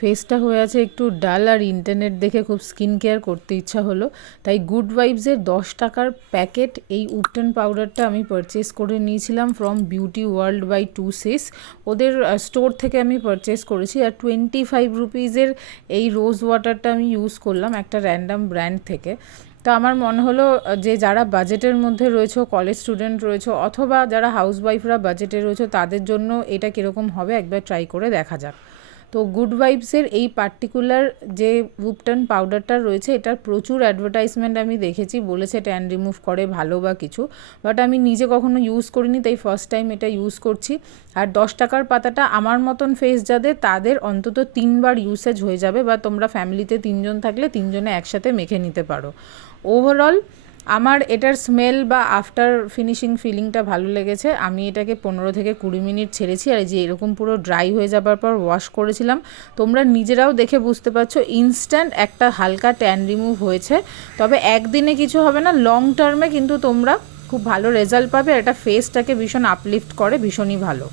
ফেসটা হয়ে আছে একটু ডাল, আর ইন্টারনেট দেখে খুব স্কিন কেয়ার করতে ইচ্ছা হলো, তাই গুড ভাইবসের 10 টাকার প্যাকেট এই উবটান পাউডারটা আমি পারচেস করে নিয়েছিলাম from beauty world by 2sis। ওদের স্টোর থেকে আমি পারচেস করেছি। আর 25 রুপিজের এই রোজ ওয়াটারটা আমি ইউজ করলাম একটা র্যান্ডাম ব্র্যান্ড থেকে। তো আমার মনে হলো যে যারা বাজেটের মধ্যে রয়েছে, কলেজ স্টুডেন্ট রয়েছে, অথবা যারা হাউসওয়াইফরা বাজেটে রয়েছে, তাদের জন্য এটা কীরকম হবে একবার ট্রাই করে দেখা যাক। তো গুড ভাইবসের এই পার্টিকুলার যে উবটান পাউডারটা রয়েছে, এটার প্রচুর অ্যাডভার্টাইজমেন্ট আমি দেখেছি, বলেছে ট্যান রিমুভ করে ভালো বা কিছু, বাট আমি নিজে কখনো ইউজ করিনি, তাই ফার্স্ট টাইম এটা ইউজ করছি। আর 10 টাকার পাতাটা আমার মতন ফেস যাদের, তাদের অন্তত 3বার ইউসেজ হয়ে যাবে, বা তোমরা ফ্যামিলিতে 3জন থাকলে 3জনে একসাথে মেখে নিতে পারো। ওভারঅল আমার এটার স্মেল বা আফটার ফিনিশিং ফিলিংটা ভালো লেগেছে। আমি এটাকে 15 থেকে 20 মিনিট ছেড়েছি, আর এই যে এরকম পুরো ড্রাই হয়ে যাবার পর ওয়াশ করেছিলাম। তোমরা নিজেরাও দেখে বুঝতে পারছো ইনস্ট্যান্ট একটা হালকা ট্যান রিমুভ হয়েছে। তবে একদিনে কিছু হবে না, লং টার্মে কিন্তু তোমরা খুব ভালো রেজাল্ট পাবে। এটা ফেসটাকে ভীষণ আপলিফ্ট করে, ভীষণই ভালো।